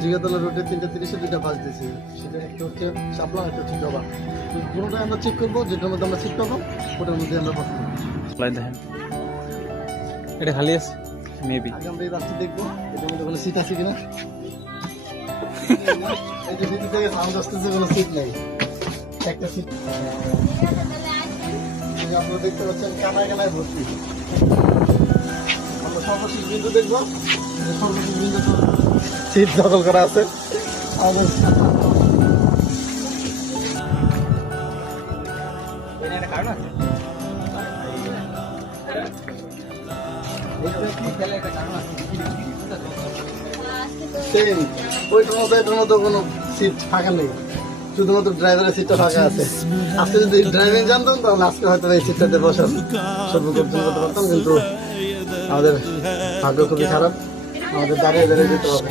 জিগাতলা রোডে 3:30-এ দুইটা বাস দিয়েছি, সেটা একটা হচ্ছে শাপলা, একটা হচ্ছে জবা। কোনোটাই আমরা চেক করবো, যেটার মধ্যে আমরা সিট পাবো ওটার মধ্যে আমরা বসবো। দেখেন এটা খালি আছে মেবি। আগে আমরা এই রাস্তা দেখবো এটার মধ্যে কোনো সিট আছে কিনা। এই যে ভিতর থেকে সাউন্ড আসতেছে, কোনো সিট নেই, একটা সিট। আপনারা দেখতে পাচ্ছেন কানায় কানায় ভর্তি। আমরা সর্বশেষ বিন্দু দেখবো, সর্বশেষ বিন্দু সিট দখল করা আছে আমাদের। ওইটার মতো কোনো সিট ফাঁকা নেই, শুধুমাত্র ড্রাইভারের সিটটা ফাঁকা আছে। আজকে যদি ড্রাইভিং জানতাম তাহলে আজকে হয়তো এই সিটটাতে বসার সর্বপ্রথম করতে পারতাম, কিন্তু আমাদের ভাগ্য খুবই খারাপ, আমাদের দাঁড়িয়ে দাঁড়িয়ে যেতে হবে।